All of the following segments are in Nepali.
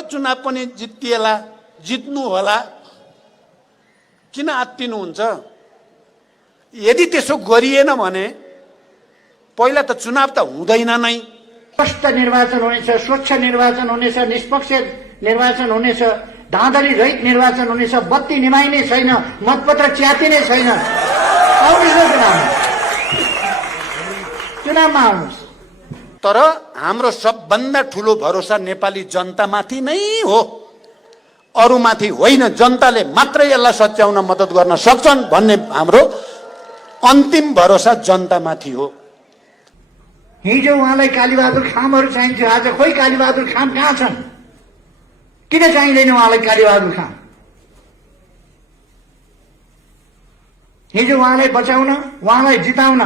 चुनाव पनि जितिएला, जित्नु होला, किन आत्तिनुहुन्छ? यदि त्यसो गरिएन भने पहिला त चुनाव त हुँदैन नै। स्पष्ट निर्वाचन हुनेछ, स्वच्छ निर्वाचन हुनेछ, निष्पक्ष निर्वाचन हुनेछ, धाँधली रहित निर्वाचन हुनेछ, बत्ती निभाइने छैन, मतपत्र च्यातिने छैन। चुनावमा आउनुहोस्। तर हाम्रो सबभन्दा ठुलो भरोसा नेपाली जनतामाथि नै हो, अरूमाथि होइन। जनताले मात्रै यसलाई सच्याउन मद्दत गर्न सक्छन् भन्ने हाम्रो अन्तिम भरोसा जनतामाथि हो। हिजो उहाँलाई कालीबहादुर खामहरू चाहिन्थ्यो, आज खोइ कालीबहादुर खाम कहाँ छन्? किन चाहिँदैन उहाँलाई कालीबहादुर खाम? हिजो उहाँलाई बचाउन, उहाँलाई जिताउन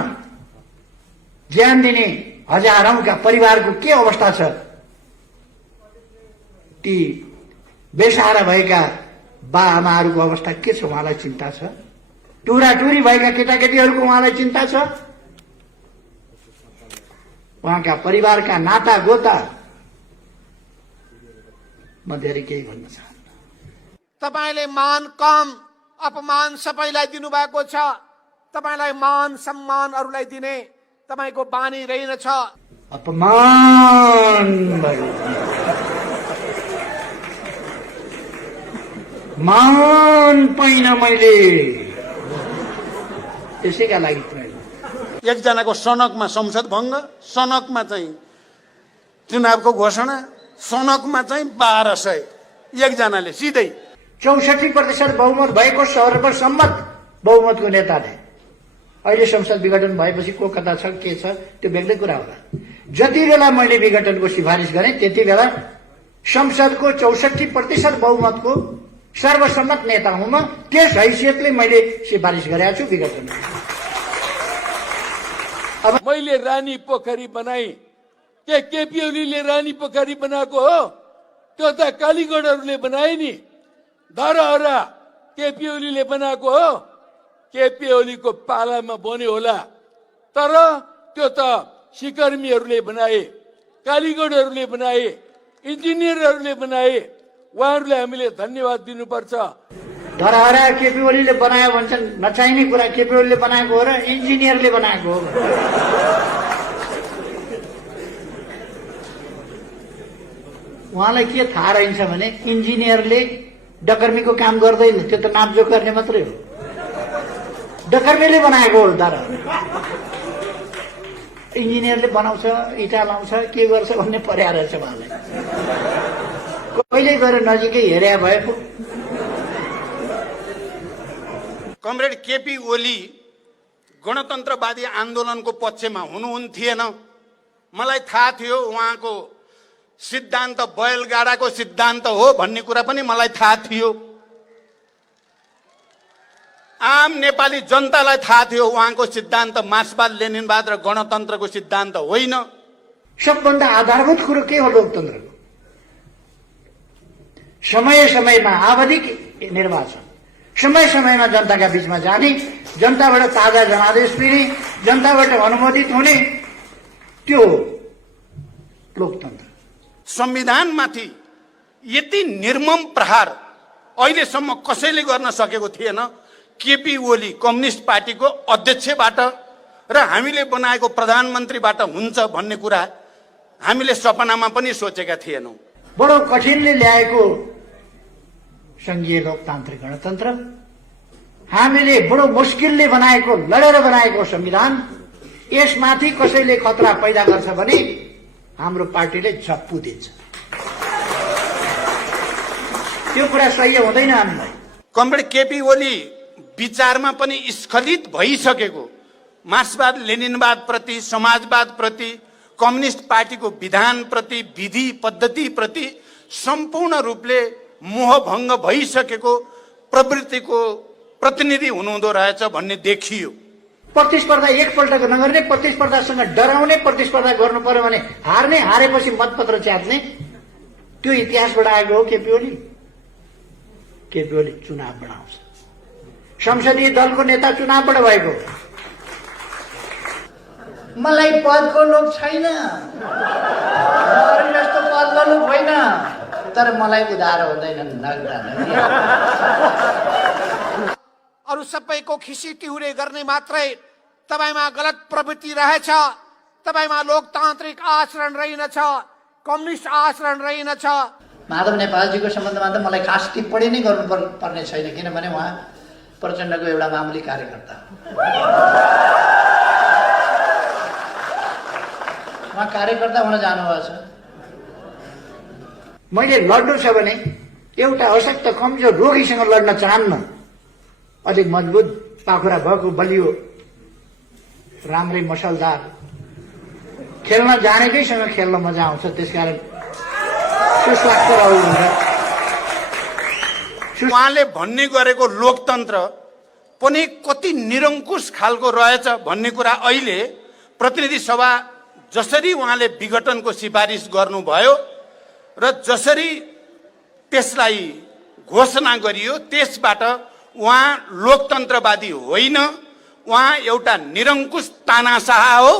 ज्यान दिने हजारौंका परिवारको के अवस्था छ? ती बेसहारा भएका बा आमाहरूको अवस्था के छ? उहाँलाई चिन्ता छ? टुराटुरी भएका केटाकेटीहरूको उहाँलाई चिन्ता छ? उहाँका परिवारका नाता गोता म धेरै केही भन्न चाहन्न। तपाईले मान कम अपमान सबैलाई दिनुभएको छ। तपाईलाई मान सम्मान अरूलाई दिने तपाईको बानी रहेनछ। अपमान मान पाइन मैले, त्यसैका लागि प्रयोग। एकजनाको सनकमा संसद भङ्ग, सनकमा चाहिँ चुनावको घोषणा, सनकमा चाहिँ 1200 एकजनाले सिधै 64% बहुमत भएको सर्वसम्मत बहुमतको नेताले अहिले संसद विघटन भएपछि को कता छ के छ त्यो बेग्लै कुरा होला। जति बेला मैले विघटनको सिफारिस गरेँ त्यति बेला संसदको 64% बहुमतको सर्वसम्मत नेता हुँ म। त्यस हैसियतले मैले सिफारिस गरेको छु विघटन। अब मैले रानी पोखरी बनाई, के केपी ओलीले रानी पोखरी बनाएको हो? त्यो त कालीगढहरूले बनाए नि। धरहरा केपी ओलीले बनाएको हो? केपी ओलीको पालामा बन्यो होला, तर त्यो त सिकर्मीहरूले बनाए, कालीगढहरूले बनाए, इन्जिनियरहरूले बनाए। उहाँहरूले हामीले धन्यवाद दिनुपर्छ। धरहरा केपी ओलीले बनायो भन्छन्, नचाहिने कुरा केपी ओलीले बनाएको हो र इन्जिनियरले बनाएको हो? उहाँलाई के थाहा रहन्छ भने इन्जिनियरले डकर्मीको काम गर्दैन, त्यो त नापजोख गर्ने मात्रै हो। डकर्मीले बनाएको हो धरहरा। इन्जिनियरले बनाउँछ, इँटा लाउँछ, के गर्छ भन्ने पर्या रहेछ उहाँलाई। कहिले गएर नजिकै हेरे भएको। कमरेड केपी ओली गणतन्त्रवादी आन्दोलनको पक्षमा हुनुहुन्थेन। मलाई थाहा थियो उहाँको सिद्धान्त बैलगाडाको सिद्धान्त हो भन्ने कुरा पनि मलाई थाहा थियो। आम नेपाली जनतालाई थाहा थियो उहाँको सिद्धान्त मार्क्सवाद लेनिनवाद र गणतन्त्रको सिद्धान्त होइन। सबभन्दा आधारभूत कुरो के हो लोकतन्त्रको? समय समयमा आवधिक निर्वाचन, समय समयमा जनताका बीचमा जाने, जनताबाट ताजा जनादेश लिने, जनताबाट अनुमोदित हुने, त्यो लोकतन्त्र। संविधानमाथि यति निर्मम प्रहार अहिलेसम्म कसैले गर्न सकेको थिएन। केपी ओली कम्युनिस्ट पार्टीको अध्यक्षबाट र हामीले बनाएको प्रधानमन्त्रीबाट हुन्छ भन्ने कुरा हामीले सपनामा पनि सोचेका थिएनौँ। बडो कठिनले ल्याएको संघीय लोकतान्त्रिक गणतन्त्र, हामीले बडो मुस्किलले बनाएको, लडेर बनाएको संविधान, यसमाथि कसैले खतरा पैदा गर्छ भने हाम्रो पार्टीले झप्पु दिन्छ। त्यो कुरा सही हुँदैन हामीलाई। कमरेड केपी ओली विचारमा पनि स्खलित भइसकेको, मार्क्सवाद लेनिनवाद प्रति, समाजवाद प्रति, कम्युनिस्ट पार्टीको विधान प्रति, विधि पद्धति प्रति सम्पूर्ण रूपले मोहभङ्ग भइसकेको प्रवृत्तिको प्रतिनिधि हुनुहुँदो रहेछ भन्ने देखियो। प्रतिस्पर्धा एकपल्टको नगर्ने, प्रतिस्पर्धासँग डराउने, प्रतिस्पर्धा गर्नु पर्यो भने हार्ने, हारेपछि मतपत्र च्यात्ने, त्यो इतिहासबाट आएको हो केपी ओली। केपी ओली चुनाव बनाउँछ। संसदीय दलको नेता चुनावबाट भएको। मलाई पदको लोभ छैन, जस्तो पदको लोभ होइन। तर मलाई उधार हुँदैनन् नगदा नदी। अरू सबैको खिसी टिहुरे गर्ने मात्रै तपाईमा गलत प्रवृत्ति रहेछ, तपाईमा लोकतान्त्रिक आचरण रहेनछ, कम्युनिस्ट आचरण रहेनछ। माधव नेपालजीको सम्बन्धमा त मलाई खास टिप्पणी नै गर्नु पर्ने छैन, किनभने उहाँ प्रचण्डको एउटा मामुली कार्यकर्ता हो। उहाँ कार्यकर्ता हुन जानुभएको छ। मैले लड्नु छ भने एउटा अशक्त कमजोर रोगीसँग लड्न चाहन्न, अलिक मजबुत पाखुरा भएको बलियो राम्रै मसलदार खेल्न जानेकैसँग खेल्न मजा आउँछ। त्यसकारण सुस्वास्थ्य रहु हुन्छ। उहाँले भन्ने गरेको लोकतन्त्र पनि कति निरङ्कुश खालको रहेछ भन्ने कुरा अहिले प्रतिनिधि सभा जसरी उहाँले विघटनको सिफारिस गर्नुभयो र जसरी त्यसलाई घोषणा गरियो, त्यसबाट उहाँ लोकतन्त्रवादी होइन, उहाँ एउटा निरङ्कुश तानाशाह हो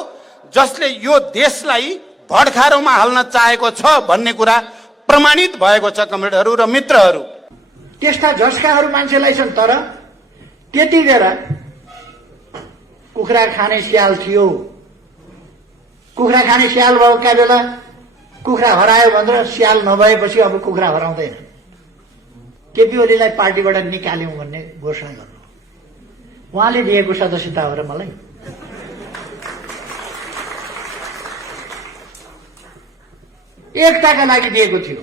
जसले यो देशलाई भडखारोमा हाल्न चाहेको छ भन्ने कुरा प्रमाणित भएको छ। कमरेडहरू र मित्रहरू, त्यस्ता झस्काहरू मान्छेलाई छन्, तर त्यति बेला कुखुरा खाने स्याल थियो। कुखुरा खाने स्याल भएका बेला कुखुरा हरायो भनेर स्याल नभएपछि अब कुखुरा हराउँदैन। केपी ओलीलाई पार्टीबाट निकाल्यौं भन्ने घोषणा गर्नु उहाँले दिएको सदस्यता हो र मलाई। एकताका लागि दिएको थियो,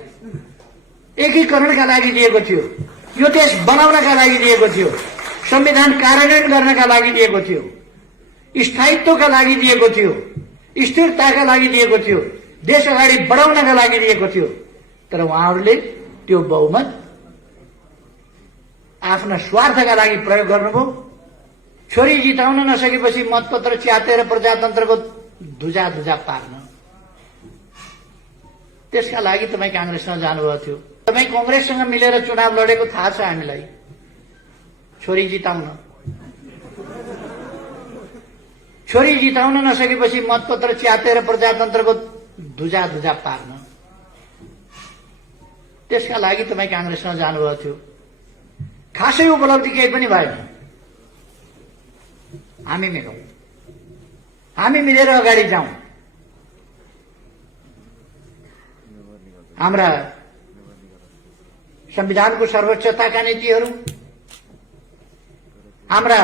एकीकरणका लागि दिएको थियो, यो देश बनाउनका लागि दिएको थियो, संविधान कार्यान्वयन गर्नका लागि दिएको थियो, स्थायित्वका लागि दिएको थियो, स्थिरताका लागि दिएको थियो, देश अगाडि बढाउनका लागि दिएको थियो। तर उहाँहरूले त्यो बहुमत आफ्ना स्वार्थका लागि प्रयोग गर्नुभयो। छोरी जिताउन नसकेपछि मतपत्र च्यातेर प्रजातन्त्रको धुजा पार्न, त्यसका लागि तपाईँ कांग्रेसमा जानुभएको थियो। तपाईँ कांग्रेससँग मिलेर चुनाव लडेको थाहा छ हामीलाई। छोरी जिताउन नसकेपछि मतपत्र च्यातेर प्रजातन्त्रको धुजा पार्न, त्यसका लागि तपाईँ कांग्रेसमा जानुभएको थियो। खासै उपलब्धि केही पनि भएन। हामी मिलेर अगाडि जाउँ। हाम्रा संविधानको सर्वोच्चताका नीतिहरू, हाम्रा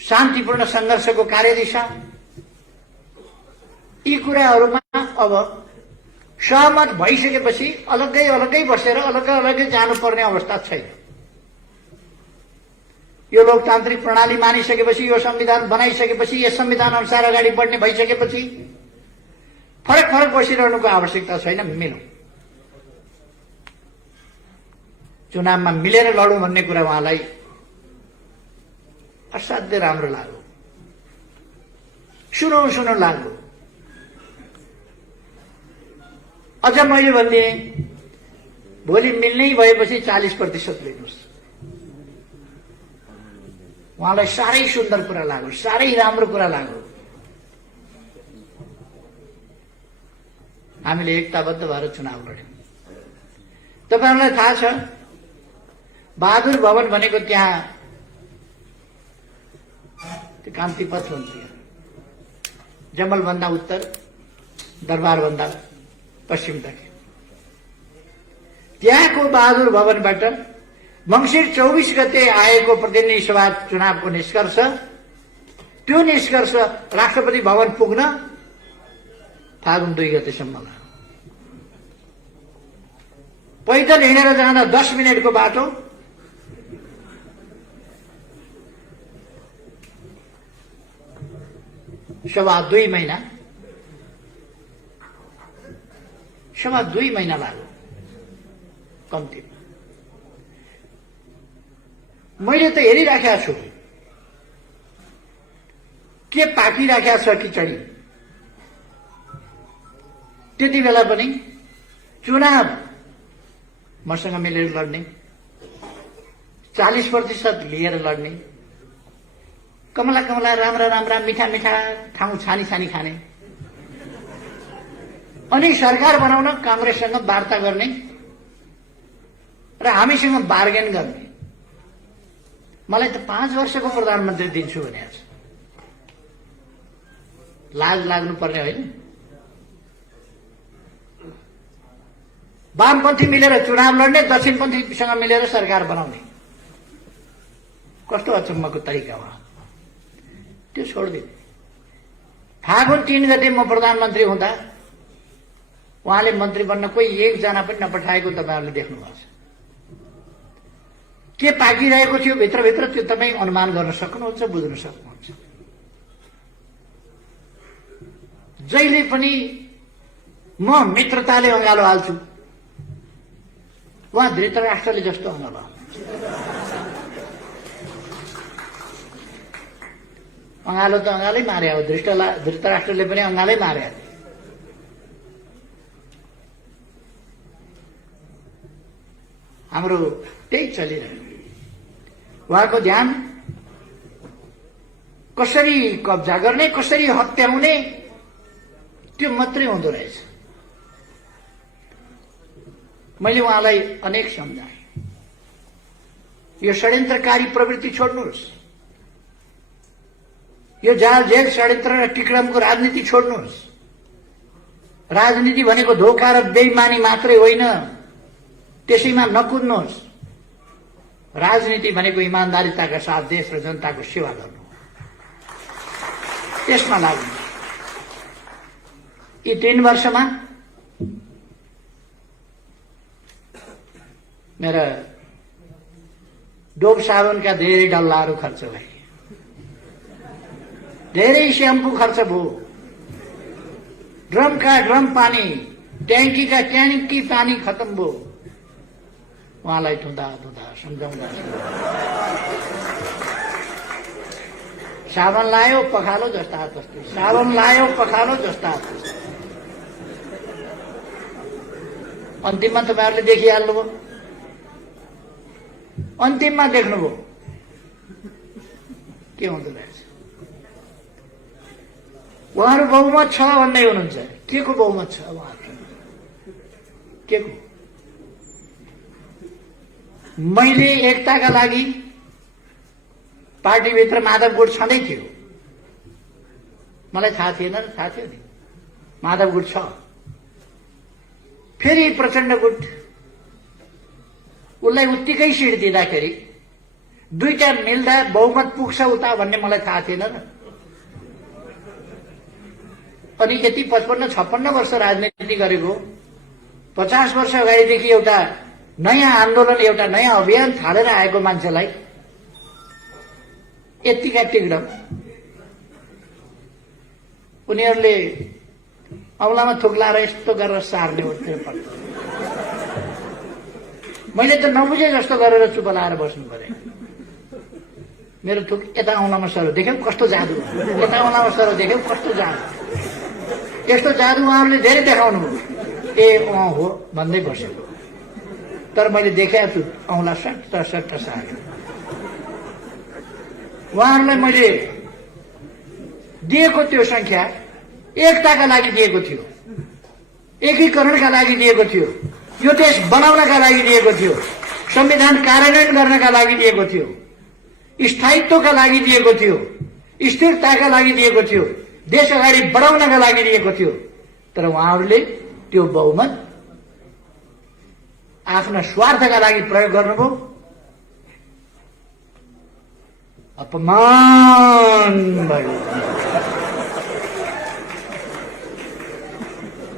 शान्तिपूर्ण संघर्षको कार्यदिशा, यी कुराहरूमा अब सहमत भइसकेपछि अलग्गै बसेर अलग्गै जानुपर्ने अवस्था छैन। यो लोकतान्त्रिक प्रणाली मानिसकेपछि, यो संविधान बनाइसकेपछि, यस संविधान अनुसार अगाडि बढ्ने भइसकेपछि फरक बसिरहनुको आवश्यकता छैन। मिलौं, चुनावमा मिलेर लडौं भन्ने कुरा उहाँलाई असाध्यै राम्रो लाग्यो। सुनौ लाग्यो। अझ मैले भनिदिएँ, भोलि मिल्नै भएपछि 40% लिनुहोस्। उहाँलाई साह्रै सुन्दर कुरा लाग्यो, साह्रै राम्रो कुरा लाग्यो। हामीले एकताबद्ध भएर चुनाव लड्यौं। तपाईहरुलाई थाहा छ, बहादुर भवन भनेको त्यहाँ त्यो कान्तिपथ हुन्थ्यो। जमलभन्दा उत्तर, दरबारभन्दा पश्चिमतर्फ। त्यहाँको बहादुर भवनबाट मंसिर 24 गते आएको प्रतिनिधि सभा चुनावको निष्कर्ष, त्यो निष्कर्ष राष्ट्रपति भवन पुग्न फागुन 2 गतेसम्म लाग्यो। पैदल हिँडेर जाँदा 10 मिनेटको बाटो, सवा 2 महिना लाग्यो कम्ती। मैले त हेरिराखेको छु के पाकिराखेको छ खिचडी। त्यति बेला पनि चुनाव मसँग मिलेर लड्ने, 40% लिएर लड्ने, कमला राम्रा मिठा ठाउँ छानी खाने, अनि सरकार बनाउन कांग्रेससँग वार्ता गर्ने र हामीसँग बार्गेन गर्ने। मलाई त 5 वर्षको प्रधानमन्त्री दिन्छु भनेको छ। लाज लाग्नुपर्ने होइन? वामपन्थी मिलेर चुनाव लड्ने, दक्षिणपन्थीसँग मिलेर सरकार बनाउने, कस्तो अचम्मको तरिका हो। त्यो छोडिदिनु। फागुन 3 गते म प्रधानमन्त्री हुँदा उहाँले मन्त्री बन्न कोही एकजना पनि नपठाएको तपाईहरुले देख्नुभएको छ। के पाकिरहेको थियो भित्रभित्र त्यो तपाई अनुमान गर्न सक्नुहुन्छ, बुझ्न सक्नुहुन्छ। जहिले पनि म मित्रताले अँगालो हाल्छु, उहाँ धृतराष्ट्रले जस्तो अँगालो हाल्छ। अँगालो त अँगालै मारे हो, धृतराष्ट्रले पनि अँगालै मारे। हाम्रो त्यही चलिरह्यो। उहाँको ध्यान कसरी कब्जा गर्ने, कसरी हत्याउने, त्यो मात्रै हुँदो रहेछ। मैले उहाँलाई अनेक सम्झाएँ, यो षड्यन्त्रकारी प्रवृत्ति छोड्नुहोस्, यो जाल जेल षड्यन्त्र र टिक्रमको राजनीति छोड्नुहोस्। राजनीति भनेको धोका र बेइमानी मात्रै होइन, त्यसैमा नकुद्नुहोस्। राजनीति भनेको इमानदारीताका साथ देश र जनताको सेवा गर्नु, त्यसमा लाग्नु। यी 3 वर्षमा मेरा डोब साबुनका धेरै डल्लाहरू खर्च भए, धेरै स्याम्पू खर्च भयो, ड्रमका ड्रम पानी, ट्याङ्कीका ट्याङ्की पानी खत्म भयो। उहाँलाई धुँदा धुँदा सम्झाउँदा साबन लायो पखालो जस्ता तस्तै, साबन लायो पखालो जस्ता तस्तै। अन्तिममा तपाईहरुले देखिहाल्नुभयो, अन्तिममा देख्नुभयो के हुँदो रहेछ। उहाँहरू बहुमत छ भन्दै हुनुहुन्छ। के को बहुमत छ उहाँहरू? के को? मैले एकताका लागि पार्टीभित्र माधव गुट छँदै थियो, मलाई थाहा थिएन र थाहा थियो नि माधव गुट छ। फेरि प्रचण्ड गुट, उसलाई उत्तिकै सिट दिँदाखेरि दुईटा मिल्दा बहुमत पुग्छ उता भन्ने मलाई थाहा थिएन र। अनि यति 55-56 वर्ष राजनीति गरेको, 50 वर्ष अगाडिदेखि एउटा नयाँ आन्दोलन, एउटा नयाँ अभियान थालेर आएको मान्छेलाई यतिका टिकडम उनीहरूले औलामा थुक्लाएर यस्तो गरेर सार्ने हो। मैले त नबुझे जस्तो गरेर चुप लाएर बस्नु पर्यो। मेरो थुक यता औलामा सरो, देख्यौ कस्तो जादु, यता औलामा सरो, देख्यौ कस्तो जादु। यस्तो जादु उहाँहरूले धेरै देखाउनु भयो। ए अँ हो भन्दै बसेको, तर मैले देखाएको छु औँला सट्ट सार्यो। उहाँहरूलाई मैले दिएको त्यो संख्या एकताका लागि दिएको थियो, एकीकरणका लागि दिएको थियो, यो देश बनाउनका लागि दिएको थियो, संविधान कार्यान्वयन गर्नका लागि दिएको थियो, स्थायित्वका लागि दिएको थियो, स्थिरताका लागि दिएको थियो, देश अगाडि बढाउनका लागि दिएको थियो। तर उहाँहरूले त्यो बहुमत आफ्ना स्वार्थका लागि प्रयोग गर्नुभयो। अपमान भयो,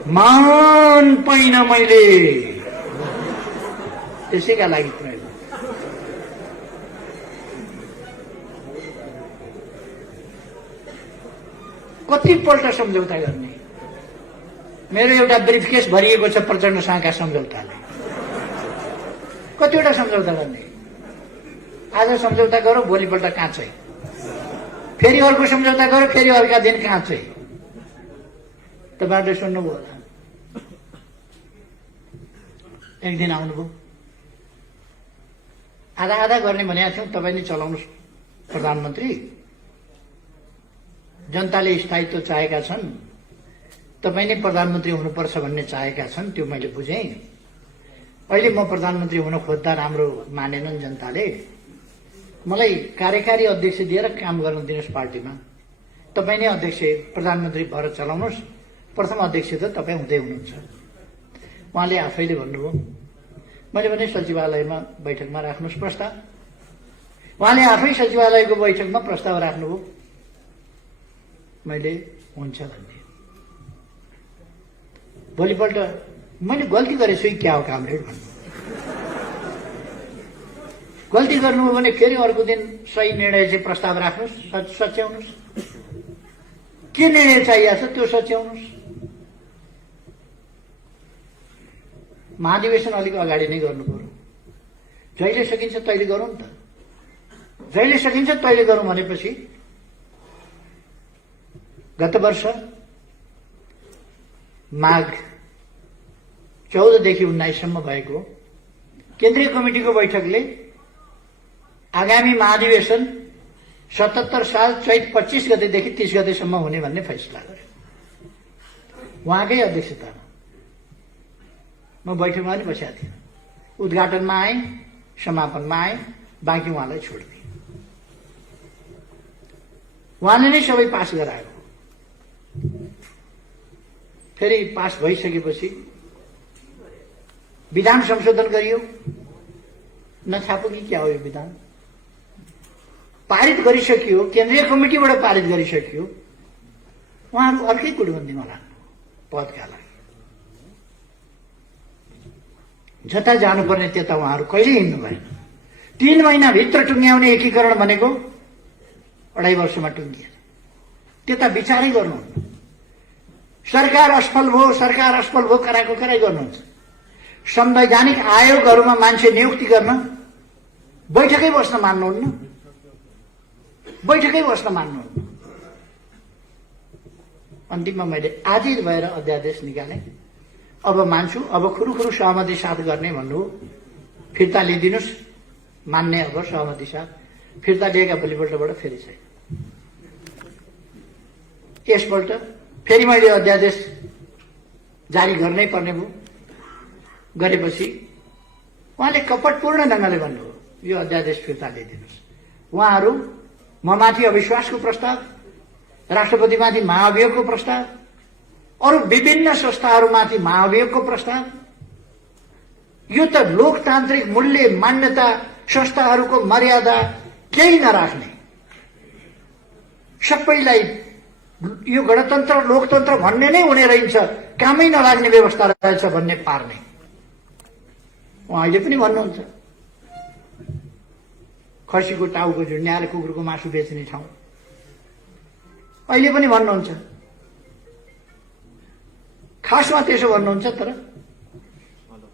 मान पाइन मैले, त्यसैका लागि प्रयोग। कतिपल्ट सम्झौता गर्ने? मेरो एउटा ब्रिफकेस भरिएको छ प्रचण्डसँगका सम्झौताले। कतिवटा सम्झौता गर्ने? आज सम्झौता गरौँ, भोलिपल्ट काँचै, फेरि अर्को सम्झौता गरौँ, फेरि अर्का दिन काँचै। तपाईहरुले सुन्नुभयो होला, एक दिन आउनुभयो, आधा आधा गर्ने भनेको थियौँ, तपाईले चलाउनुहोस् प्रधानमन्त्री, जनताले स्थायित्व चाहेका छन्, तपाईँ नै प्रधानमन्त्री हुनुपर्छ भन्ने चाहेका छन्, त्यो मैले बुझेँ। अहिले म प्रधानमन्त्री हुन खोज्दा राम्रो मानेनन् जनताले। मलाई कार्यकारी अध्यक्ष दिएर काम गर्न दिनुहोस् पार्टीमा। तपाईँ नै अध्यक्ष प्रधानमन्त्री भएर चलाउनुहोस्, प्रथम अध्यक्ष त तपाईँ हुँदै हुनुहुन्छ। उहाँले आफैले भन्नुभयो। मैले भने सचिवालयमा बैठकमा राख्नुहोस् प्रस्ताव। उहाँले आफै सचिवालयको बैठकमा प्रस्ताव राख्नुभयो। मैले हुन्छ भन्ने। भोलिपल्ट मैले गल्ती गरेछु कि क्या हो कामरेड भन्नु। गल्ती गर्नुभयो भने फेरि अर्को दिन सही निर्णय चाहिँ प्रस्ताव राख्नुहोस्, सच्याउनुहोस्। के निर्णय चाहिएको छ त्यो सच्याउनुहोस्। महाधिवेशन अलिक अगाडि नै गर्नु पर्यो। जहिले सकिन्छ तैले गरौँ नि त। जहिले सकिन्छ तैले गरौँ भनेपछि गत वर्ष माघ 14 देखि 19 सम्म भएको केन्द्रीय कमिटिको बैठकले आगामी महाधिवेशन 77 साल चैत 25 गतेदेखि 30 गतेसम्म हुने भन्ने फैसला गर्यो। उहाँकै अध्यक्षतामा म बैठकमा पनि बसेको थिएँ। उद्घाटनमा आएँ, समापनमा आएँ, बाँकी उहाँलाई छोडिदिएँ। उहाँले नै सबै पास गरायो। फेरि पास भइसकेपछि विधान संशोधन गरियो। नछापो कि क्या हो यो विधान? पारित गरिसकियो, केन्द्रीय कमिटीबाट पारित गरिसकियो। उहाँहरू अर्कै गुटबन्दीमा लाग्नु पदका लागि। जता जानुपर्ने त्यता उहाँहरू कहिले हिँड्नु भएन। 3 महिनाभित्र टुङ्ग्याउने एकीकरण भनेको 2.5 वर्षमा टुङ्गिएन। त्यता विचारै गर्नुहुन्न। सरकार असफल भयो कराएको कराई गर्नुहुन्छ। संवैधानिक आयोगहरूमा मान्छे नियुक्ति गर्न बैठकै बस्न मान्नुहुन्न। अन्तिममा मैले आजिर भएर अध्यादेश निकालेँ। अब मान्छु, अब खुरुखुरु सहमति साथ गर्ने भन्नु फिर्ता लिइदिनुहोस्। मान्ने अब सहमति साथ फिर्ता लिएका भोलिपल्टबाट फेरि छैन। यसपल्ट फेरि मैले अध्यादेश जारी गर्नै पर्ने भयो। गरेपछि उहाँले कपटपूर्ण ढङ्गले भन्नुभयो यो अध्यादेश फिर्ता लिइदिनुहोस्। उहाँहरू ममाथि अविश्वासको प्रस्ताव, राष्ट्रपतिमाथि महाभियोगको प्रस्ताव, अरू विभिन्न संस्थाहरूमाथि महाभियोगको प्रस्ताव, यो त लोकतान्त्रिक मूल्य मान्यता संस्थाहरूको मर्यादा केही नराख्ने, सबैलाई यो गणतन्त्र लोकतन्त्र भन्ने नै हुने रहन्छ, कामै नलाग्ने व्यवस्था रहेछ भन्ने पार्ने। उहाँ अहिले पनि भन्नुहुन्छ खसीको टाउको झुन्ड्याएर कुकुरको मासु बेच्ने ठाउँ। अहिले पनि भन्नुहुन्छ, खासमा त्यसो भन्नुहुन्छ। तर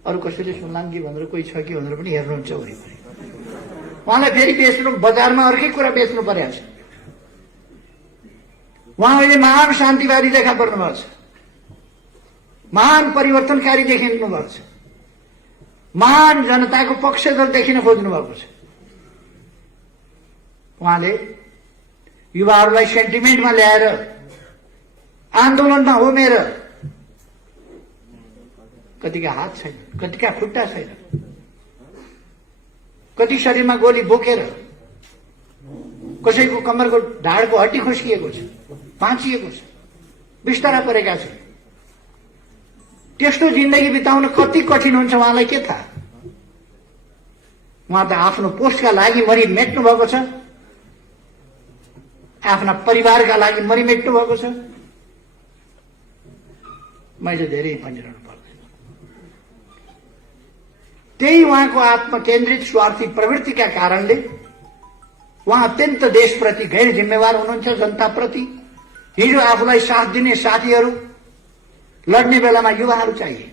अरू कसैले सुन्लान् कि भनेर, कोही छ कि भनेर पनि हेर्नुहुन्छ वरिपरि। उहाँलाई फेरि बेच्नु, बजारमा अर्कै कुरा बेच्नु परेको छ। उहाँ अहिले महान शान्तिवादी देखा पर्नु भएको छ, महान परिवर्तनकारी देखिनु भएको छ, महान जनताको पक्षधर देखिन खोज्नु भएको छ। उहाँले युवाहरूलाई सेन्टिमेन्टमा ल्याएर आन्दोलनमा होमेर कतिका हात छैन, कतिका खुट्टा छैन, कति शरीरमा गोली बोकेर कसैको कम्मरको ढाडको हड्डी खुस्किएको छ, भाँचिएको छ, बिस्तारा परेका छन्। त्यस्तो जिन्दगी बिताउन कति कठिन हुन्छ उहाँलाई के थाहा। उहाँ त आफ्नो पोस्टका लागि मरिमेट्नु भएको छ, आफ्ना परिवारका लागि मरिमेट्नु भएको छ। मैले धेरै भनिरहनु पर्दैन। त्यही उहाँको आत्मकेन्द्रित स्वार्थी प्रवृत्तिका कारणले उहाँ अत्यन्त देशप्रति गैर जिम्मेवार हुनुहुन्छ, जनताप्रति। हिजो आफूलाई साथ दिने साथीहरू, लड्ने बेलामा युवाहरू चाहिए।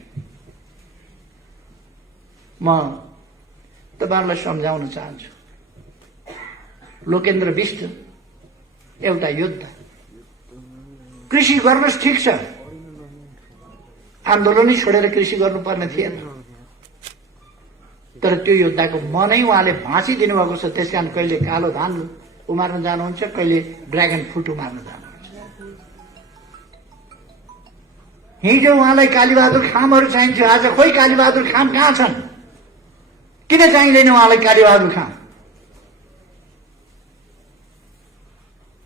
म तपाईहरुलाई सम्झाउन चाहन्छु, लोकेन्द्र बिष्ट एउटा योद्धा। कृषि गर्नुहोस् ठिक छ, आन्दोलनै छोडेर कृषि गर्नुपर्ने थिएन, तर त्यो योद्धाको मनै उहाँले भाँचिदिनु भएको छ। त्यसकारण कहिले कालो धान उमार्न जानुहुन्छ, कहिले ड्रागन फ्रुट उमार्न जानुहुन्छ। हिजो उहाँलाई कालीबहादुर खामहरू चाहिन्थ्यो, आज खोइ कालीबहादुर खाम कहाँ छन्? किन चाहिँदैन उहाँलाई कालीबहादुर खाम?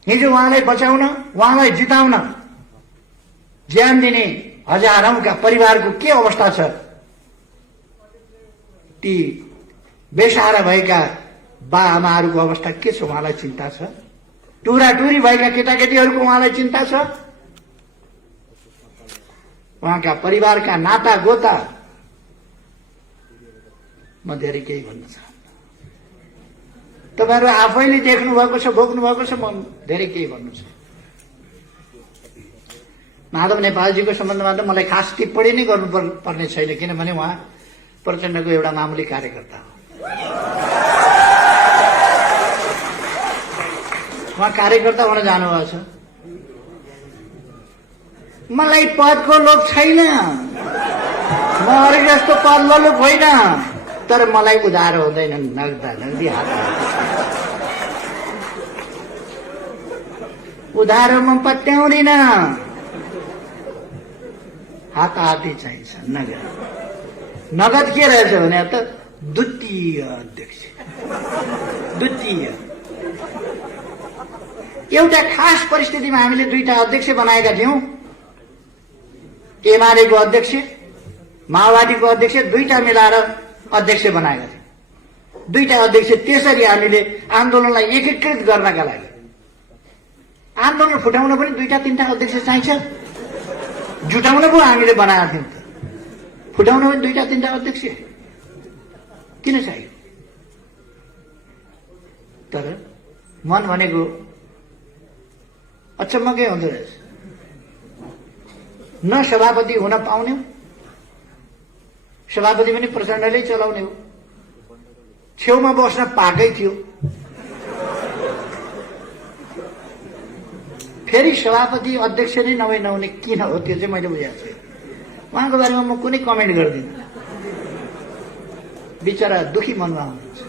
हिजो उहाँलाई बचाउन, उहाँलाई जिताउन ज्यान दिने हजारौंका परिवारको के अवस्था छ? ती बेसहारा भएका बा आमाहरूको अवस्था के छ? उहाँलाई चिन्ता छ? टुराटुरी भएका केटाकेटीहरूको उहाँलाई चिन्ता छ? उहाँका परिवारका नाता गोता म धेरै केही भन्न चाहन्न। तपाईहरु आफैले देख्नु भएको छ, भोग्नु भएको छ, म धेरै केही भन्नु छ। माधव नेपालजीको सम्बन्धमा त मलाई खास टिप्पणी नै गर्नु पर्ने छैन, किनभने उहाँ प्रचण्डको एउटा मामुली कार्यकर्ता हो। उहाँ कार्यकर्ता हुन जानुभएको छ। मलाई पदको लोभ छैन, म अरू जस्तो पद लोभ होइन, तर मलाई उधार हुँदैन, नगदी हात उधारो म पत्याउँदिन, हाताहाती चाहिन्छ नगद। नगद के रहेछ भने त द्वितीय अध्यक्ष, द्वितीय एउटा खास परिस्थितिमा हामीले दुईटा अध्यक्ष बनाएका थियौं। एमालेको अध्यक्ष, माओवादीको अध्यक्ष, दुईटा मिलाएर अध्यक्ष बनाएका थियौं। दुईटा अध्यक्ष त्यसरी हामीले आन्दोलनलाई एकीकृत गर्नका लागि, आन्दोलन फुटाउन पनि दुईटा तीनटा अध्यक्ष चाहिन्छ, जुटाउन पो हामीले बनाएका थियौं। त फुटाउन पनि दुईटा तीनटा अध्यक्ष किन चाहियो? तर मन भनेको अचम्मकै हुँदो रहेछ। न सभापति हुन पाउने हो, सभापति पनि प्रचण्डले चलाउने हो। छेउमा बस्न पाएकै थियो, फेरि सभापति अध्यक्ष नै नहुने किन हो त्यो चाहिँ मैले बुझेको छु। उहाँको बारेमा म कुनै कमेन्ट गर्दिनँ, बिचरा दुखी मनमा हुनुहुन्छ,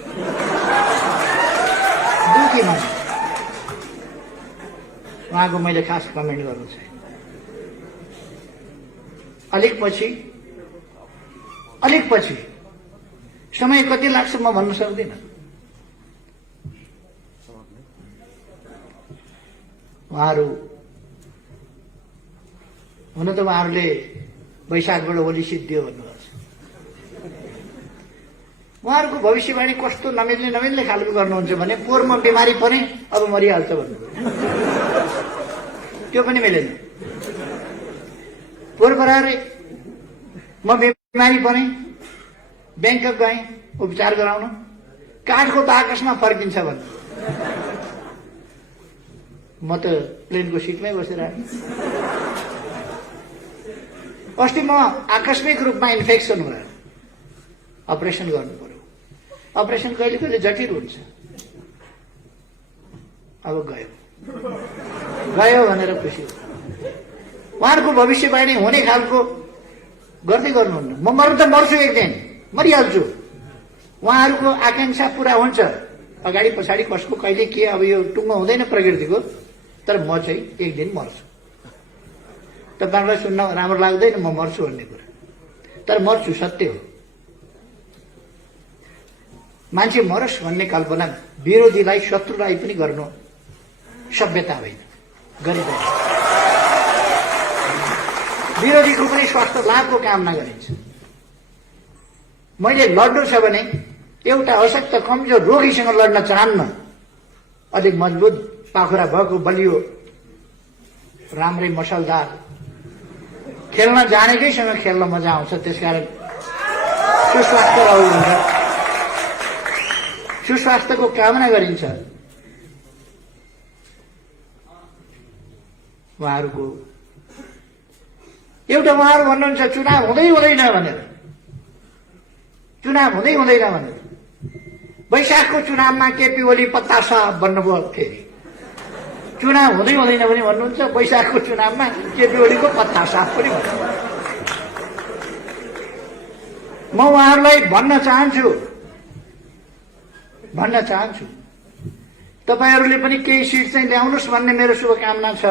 दुखी मन। उहाँको मैले खास कमेन्ट गर्नु छैन। अलिक पछि समय कति लाग्छ म भन्न सक्दिनँ। उहाँहरू हुन त उहाँहरूले वैशाखबाट ओली सिद्धियो भन्नुभएको छ। उहाँहरूको भविष्यवाणी कस्तो नमिल्ने खालको गर्नुहुन्छ भने पोहोर म बिमारी परेँ अब मरिहाल्छ भन्नुभयो। त्यो पनि मिलेन। पोहोर बराबरै म बिमारी परेँ, ब्याङ्कक गएँ उपचार गराउन, काठको बाकसमा फर्किन्छ भन्नु। म त प्लेनको सिटमै बसेर आएँ। अस्ति म आकस्मिक रूपमा इन्फेक्सन भयो, अपरेसन गर्नु पर्यो। अपरेसन कहिले कहिले जटिल हुन्छ। अब गयो भनेर खुसी हो। उहाँहरूको भविष्यवाणी हुने खालको गर्दै गर्नुहुन्न। म मर्नु त मर्छु, एक दिन मरिहाल्छु। उहाँहरूको आकांक्षा पूरा हुन्छ, अगाडि पछाडि कसको कहिले के, अब यो टुङ्गो हुँदैन प्रकृतिको, तर म चाहिँ एक दिन मर्छु। तपाईँहरूलाई सुन्न राम्रो लाग्दैन म मर्छु भन्ने कुरा, तर मर्छु, सत्य हो। मान्छे मरोस् भन्ने कल्पना विरोधीलाई, शत्रुलाई पनि गर्नु सभ्यता होइन, गरिँदैन। विरोधीको पनि स्वास्थ्य लाभको कामना गरिन्छ। मैले लड्नु छ भने एउटा अशक्त कमजोर रोगीसँग लड्न चाहन्न, अलिक मजबुत पाखुरा भएको बलियो राम्रै मसलदार खेल्न जानेकैसँग खेल्न मजा आउँछ। त्यसकारण सुस्वास्थ्य रहु हुन्छ, सुस्वास्थ्यको कामना गरिन्छ। उहाँहरूको एउटा उहाँहरू भन्नुहुन्छ चुनाव हुँदै हुँदैन भनेर, चुनाव हुँदै हुँदैन भनेर। वैशाखको चुनावमा केपी ओली पत्तासा बन्नुभयो, फेरि चुनाव हुँदै हुँदैन पनि भन्नुहुन्छ, वैशाखको चुनावमा केपी ओलीको पत्ता साफ पनि भन्नु। म उहाँहरूलाई भन्न चाहन्छु तपाईहरूले पनि केही सिट चाहिँ ल्याउनुहोस् भन्ने मेरो शुभकामना छ।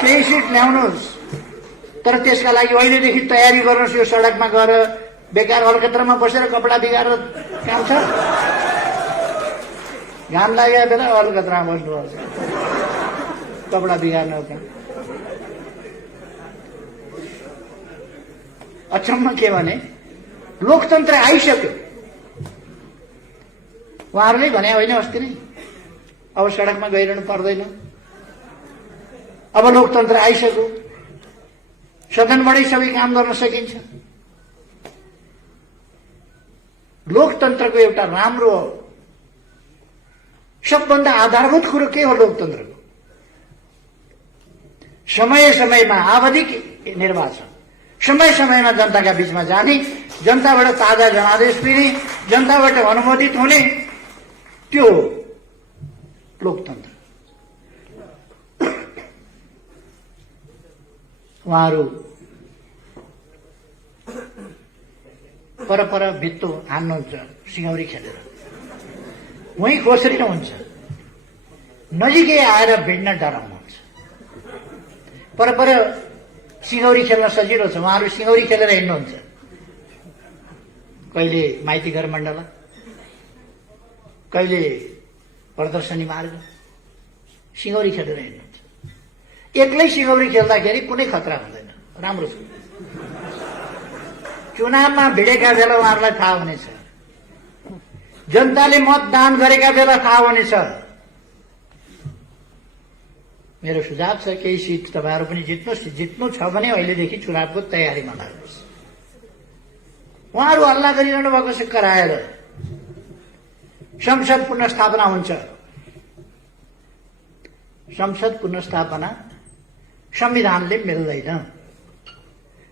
केही सिट ल्याउनुहोस्। तर त्यसका लागि अहिलेदेखि तयारी गर्नुहोस्। यो सडकमा गएर बेकार अलकत्रामा बसेर कपडा बिगारेर काम छ। घाम लागेको बेला अलकत्रामा बस्नुपर्छ, कपडा बिगार्न काम। अचम्म के भने लोकतन्त्र आइसक्यो। उहाँहरूले भने होइन अस्ति नै, अब सडकमा गइरहनु पर्दैन, अब लोकतन्त्र आइसक्यो, सदनबाटै सबै काम गर्न सकिन्छ। लोकतन्त्रको एउटा राम्रो सबभन्दा आधारभूत कुरो के हो लोकतन्त्रको? समय समयमा आवधिक निर्वाचन, समय समयमा जनताका बीचमा जाने, जनताबाट ताजा जनादेश दिने, जनताबाट अनुमोदित हुने, त्यो लोकतन्त्र। उहाँहरू परपर भित्तो हान्नुहुन्छ सिंहौरी खेलेर, वहीँ कसरी हुन्छ, नजिकै आएर भिड्न डराउनुहुन्छ। परपर सिंहौरी खेल्न सजिलो छ, उहाँहरू सिंहौरी खेलेर हिँड्नुहुन्छ। कहिले माइती घर मण्डला, कहिले प्रदर्शनी मार्ग, सिंहौरी खेलेर हिँड्नुहुन्छ। एक्लै सिंहौरी खेल्दाखेरि कुनै खतरा हुँदैन, राम्रो छ। चुनावमा भिडेका बेला उहाँहरूलाई थाहा हुनेछ, जनताले मतदान गरेका बेला थाहा हुनेछ। मेरो सुझाव छ केही सिट तपाईँहरू पनि जित्नुहोस्। जित्नु छ भने अहिलेदेखि चुनावको तयारीमा लाग्नुहोस्। उहाँहरू हल्ला गरिरहनु भएको छ कराएर। संसद पुनर्स्थापना हुन्छ। संसद पुनर्स्थापना संविधानले मिल्दैन।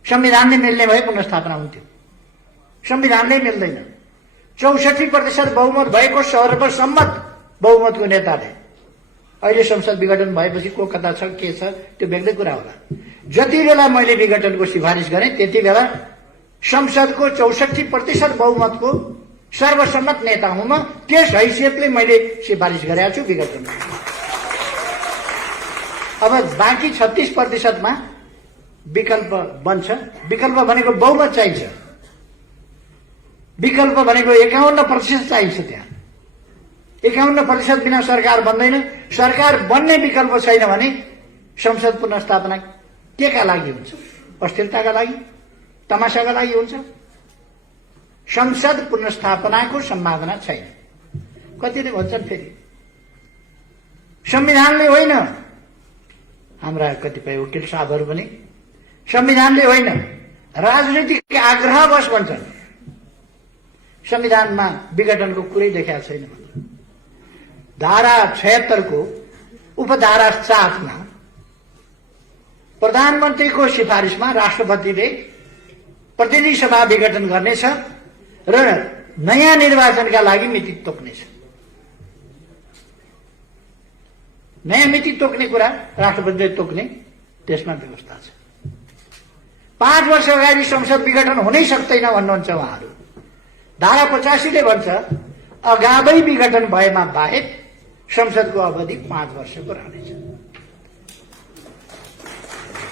संविधानले मिल्ने भए पुनर्स्थापना हुन्थ्यो, संविधानले मिल्दैन। 64% बहुमत भएको सर्वसम्मत बहुमतको नेताले अहिले संसद विघटन भएपछि को कता छ के छ त्यो बेग्लै कुरा होला। जति बेला मैले विघटनको सिफारिस गरेँ त्यति बेला संसदको 64% बहुमतको सर्वसम्मत नेता हुँ म। त्यस हैसियतले मैले सिफारिस गरेको छु विघटन। अब बाँकी 36%मा विकल्प बन्छ। विकल्प भनेको बहुमत चाहिन्छ। विकल्प भनेको 51% चाहिन्छ। त्यहाँ 51% बिना सरकार बन्दैन। सरकार बन्ने विकल्प छैन भने संसद पुनर्स्थापना के का लागि हुन्छ? अस्थिरताका लागि, तमासाका लागि हुन्छ? संसद पुनर्स्थापनाको सम्भावना छैन। कतिले भन्छन् फेरि संविधानले होइन, हाम्रा कतिपय वकिल साहबहरू पनि संविधानले होइन राजनीतिक आग्रहवश भन्छन् संविधानमा विघटनको कुरै देखाएको छैन। धारा 76 को उपधारा 7 मा प्रधानमन्त्रीको सिफारिसमा राष्ट्रपतिले प्रतिनिधि सभा विघटन गर्नेछ र नयाँ निर्वाचनका लागि मिति तोक्नेछ। नयाँ मिति तोक्ने कुरा राष्ट्रपतिले तोक्ने त्यसमा व्यवस्था छ। 5 वर्ष अगाडि संसद विघटन हुनै सक्दैन भन्नुहुन्छ उहाँहरू। धारा 85 ले भन्छ अगावै विघटन भएमा बाहेक संसदको अवधि 5 वर्षको रहनेछ।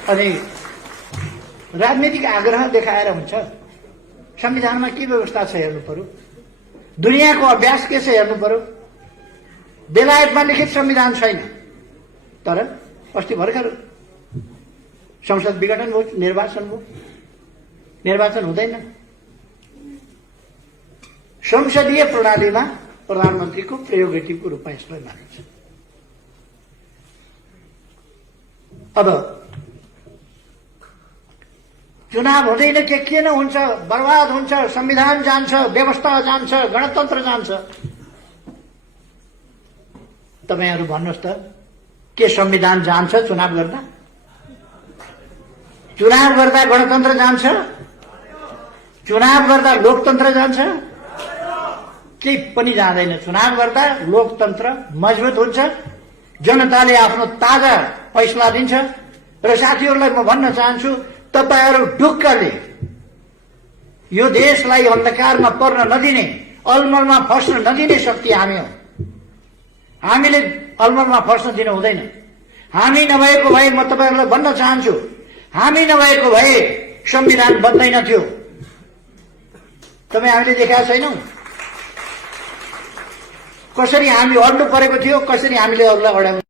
अनि राजनीतिक आग्रह देखाएर हुन्छ? संविधानमा के व्यवस्था छ हेर्नु पर्यो। दुनियाँको अभ्यास के छ हेर्नु पर्यो। बेलायतमा लिखित संविधान छैन, तर अस्ति भर्खर संसद विघटन भयो, निर्वाचन भयो। निर्वाचन हुँदैन। संसदीय प्रणालीमा प्रधानमन्त्रीको प्रेरोगेटिभको रूपमा यसलाई मानिन्छ। अब चुनाव हुँदैन के किन हुन्छ? बर्बाद हुन्छ, संविधान जान्छ, व्यवस्था जान्छ, गणतन्त्र जान्छ। तपाईहरू भन्नुहोस् त, के संविधान जान्छ चुनाव गर्दा? चुनाव गर्दा गणतन्त्र जान्छ? चुनाव गर्दा लोकतन्त्र जान्छ? केही पनि जाँदैन। चुनाव गर्दा लोकतन्त्र मजबुत हुन्छ, जनताले आफ्नो ताजा फैसला दिन्छ। र साथीहरूलाई म भन्न चाहन्छु, तपाईहरू ढुक्कले यो देशलाई अन्धकारमा पर्न नदिने, अलमलमा फस्न नदिने शक्ति हामी हौ। हामीले अलमलमा फस्न दिनु हुँदैन। हामी नभएको भए म तपाईहरूलाई भन्न चाहन्छु, हामी नभएको भए संविधान बन्दैन थियो। तपाईँ हामीले देखाएको छैनौं कसरी हामी अड्नु परेको थियो, कसरी हामीले अरूलाई अड्याउनु